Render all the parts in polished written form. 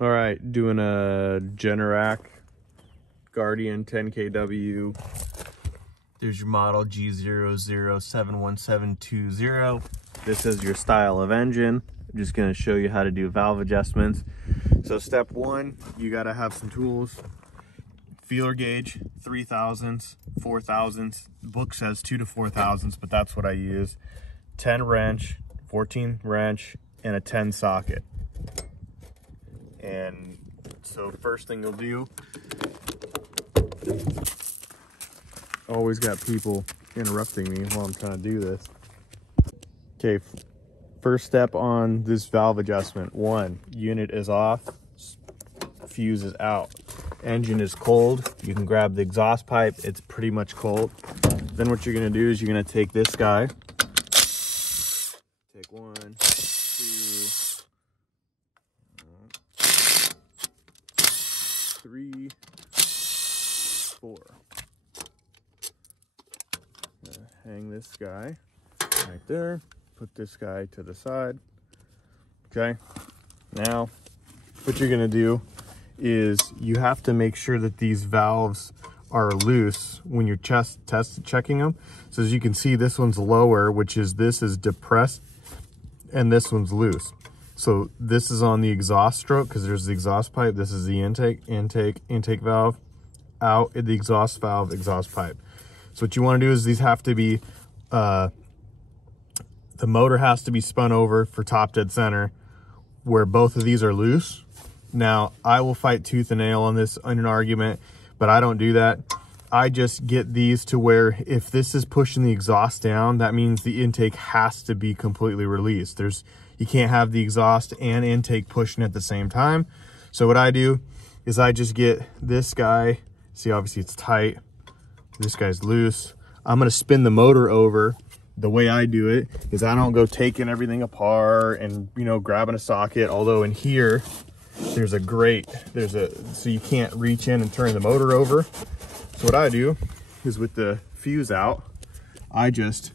All right, doing a Generac Guardian 10kW. There's your model G00711720. This is your style of engine. I'm just gonna show you how to do valve adjustments. So step one, you gotta have some tools. Feeler gauge, 3/1000, 4/1000. The book says 2 to 4/1000, but that's what I use. 10 wrench, 14 wrench, and a 10 socket. And so first thing you'll do, always got people interrupting me while I'm trying to do this. Okay, first step on this valve adjustment. One, unit is off, fuse is out. Engine is cold. You can grab the exhaust pipe, it's pretty much cold. Then what you're gonna do is you're gonna take this guy, take 1, 2, 3, 4. Hang this guy right there. Put this guy to the side. Okay. Now, what you're gonna do is you have to make sure that these valves are loose when you're checking them. So as you can see, this one's lower, which is this is depressed, and this one's loose. So this is on the exhaust stroke because there's the exhaust pipe. This is the intake valve, out the exhaust valve, exhaust pipe. So what you want to do is these have to be, the motor has to be spun over for top dead center where both of these are loose. Now, I will fight tooth and nail on this in an argument, but I don't do that. I just get these to where if this is pushing the exhaust down, that means the intake has to be completely released. You can't have the exhaust and intake pushing at the same time. So what I do is I just get this guy. See, obviously it's tight. This guy's loose. I'm gonna spin the motor over. The way I do it is I don't go taking everything apart and, you know, grabbing a socket. Although in here, there's a grate. So you can't reach in and turn the motor over. So what I do is with the fuse out, I just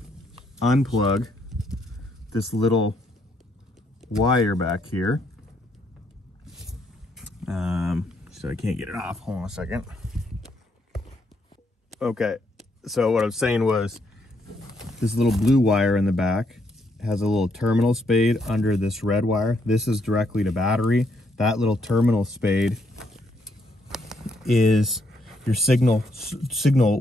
unplug this little wire back here. So I can't get it off. Hold on a second. Okay, so what I'm saying was this little blue wire in the back has a little terminal spade under this red wire. This is directly to battery. That little terminal spade is your signal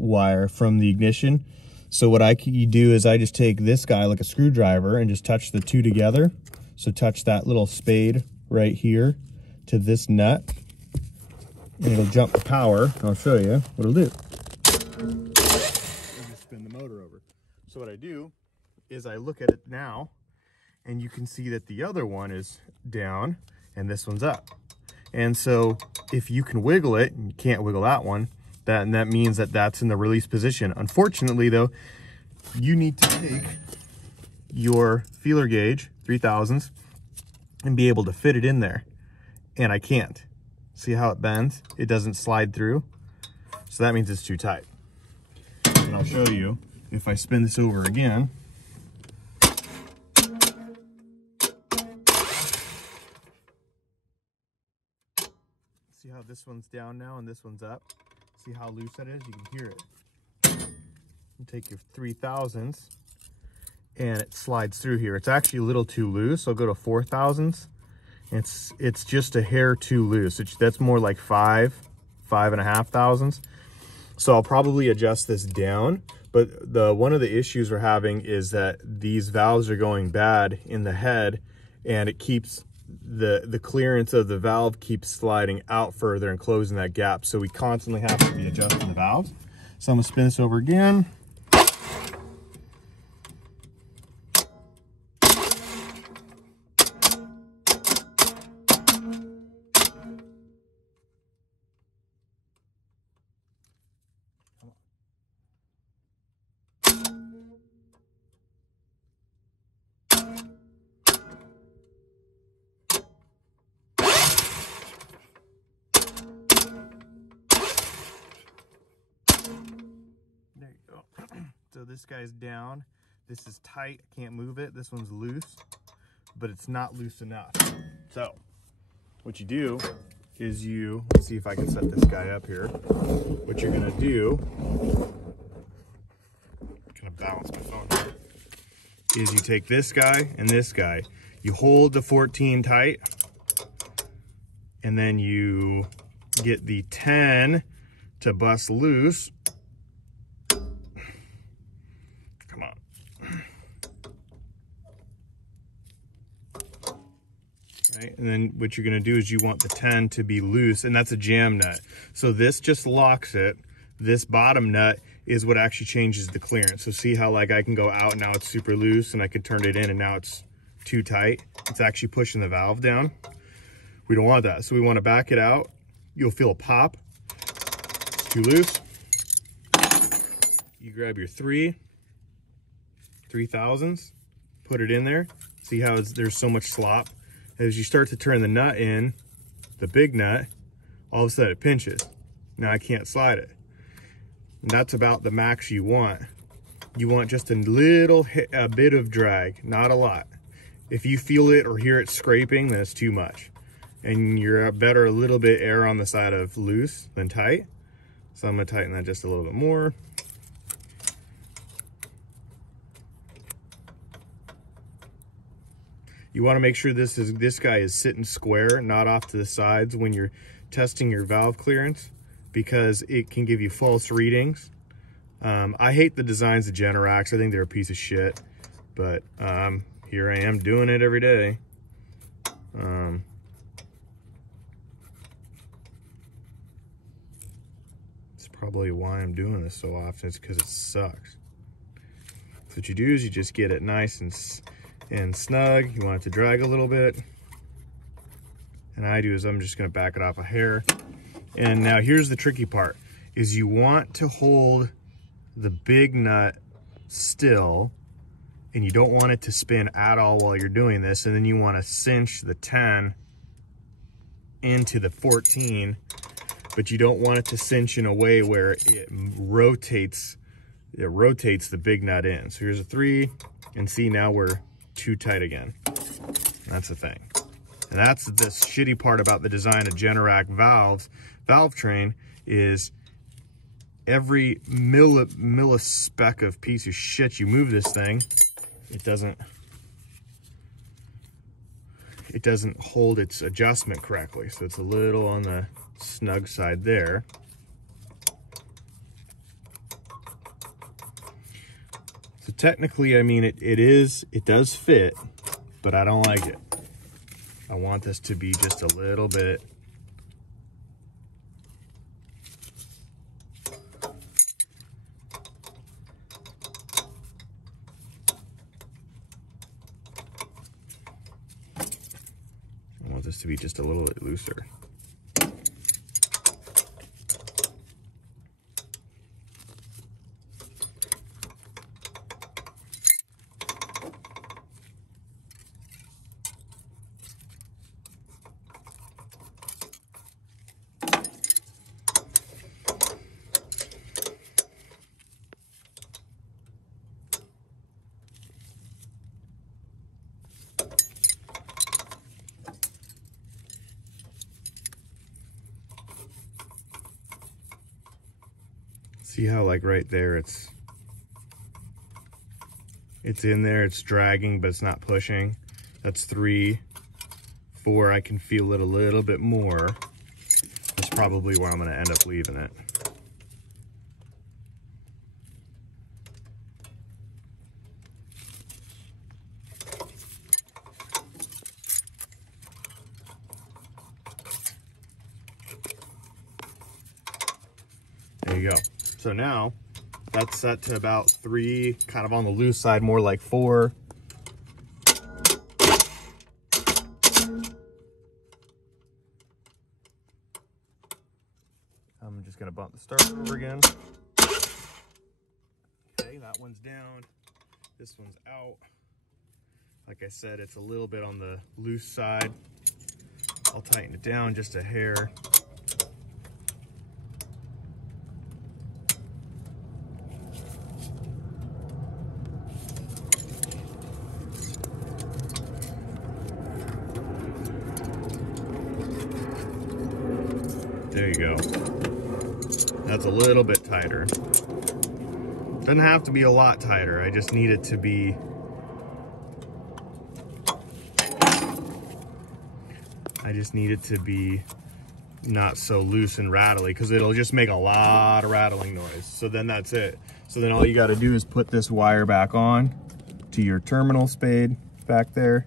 wire from the ignition. So what you do is I just take this guy like a screwdriver and just touch the two together. So touch that little spade right here to this nut, and it'll jump the power. I'll show you what it'll do. And just spin the motor over. So what I do is I look at it now, and you can see that the other one is down and this one's up. And so if you can wiggle it, and you can't wiggle that one, that means that that's in the release position. Unfortunately though, you need to take your feeler gauge, 3/1000, and be able to fit it in there. And I can't. See how it bends? It doesn't slide through. So that means it's too tight. And I'll show you if I spin this over again. See how this one's down now and this one's up? See how loose that is? You can hear it. You take your 3/1000s and it slides through here. It's actually a little too loose. I'll go to 4/1000s. It's just a hair too loose. That's more like 5.5/1000s. So I'll probably adjust this down. But one of the issues we're having is that these valves are going bad in the head, and it keeps the clearance of the valve keeps sliding out further and closing that gap. So we constantly have to be adjusting the valves. So I'm gonna spin this over again. There you go. So this guy's down. This is tight, I can't move it. This one's loose, but it's not loose enough. So what you do is let's see if I can set this guy up here. What you're gonna do, kind of balance my phone here, is you take this guy and this guy, you hold the 14 tight, and then you get the 10 to bust loose. Come on. Right, and then what you're gonna do is you want the 10 to be loose, and that's a jam nut. So this just locks it. This bottom nut is what actually changes the clearance. So see how like I can go out, now it's super loose, and I can turn it in and now it's too tight. It's actually pushing the valve down. We don't want that, so we want to back it out. You'll feel a pop. It's too loose. You grab your 3/1000s, put it in there. See how there's so much slop? As you start to turn the nut in, the big nut, all of a sudden it pinches. Now I can't slide it. And that's about the max you want. You want just a bit of drag, not a lot. If you feel it or hear it scraping, then it's too much. And you're better a little bit air on the side of loose than tight. So I'm gonna tighten that just a little bit more. You wanna make sure this guy is sitting square, not off to the sides when you're testing your valve clearance, because it can give you false readings. I hate the designs of Generacs. I think they're a piece of shit, but here I am doing it every day. It's probably why I'm doing this so often. It's because it sucks. So what you do is you just get it nice and snug. You want it to drag a little bit. And I do is I'm just gonna back it off a hair. And now here's the tricky part, is you want to hold the big nut still, and you don't want it to spin at all while you're doing this. And then you want to cinch the 10 into the 14, but you don't want it to cinch in a way where it rotates the big nut in. So here's a 3, and see, now we're too tight again. That's the thing. And that's the shitty part about the design of Generac valve train, is every millispeck of piece of shit you move this thing, it doesn't hold its adjustment correctly. So it's a little on the snug side there. So technically, I mean, it does fit, but I don't like it. I want this to be just a little bit. I want this to be just a little bit looser. See how like right there it's in there, it's dragging, but it's not pushing. That's 3, 4, I can feel it a little bit more. That's probably where I'm gonna end up leaving it. There you go. So now that's set to about 3, kind of on the loose side, more like 4. I'm just gonna bump the starter over again. Okay, that one's down. This one's out. Like I said, it's a little bit on the loose side. I'll tighten it down just a hair. There you go. That's a little bit tighter. Doesn't have to be a lot tighter. I just need it to be not so loose and rattly, because it'll just make a lot of rattling noise. So then that's it. So then all you got to do is put this wire back on to your terminal spade back there.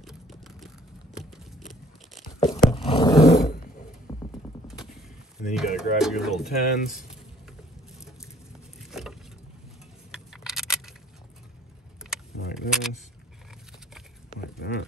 And then you got to grab your little 10s. Like this. Like that.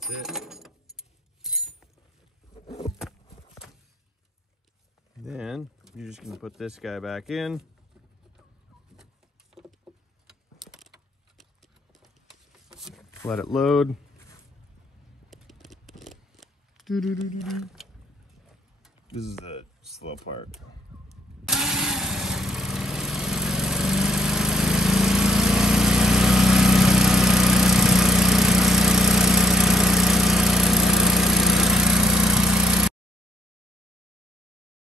That's it. Then you're just going to put this guy back in. Let it load. This is the slow part.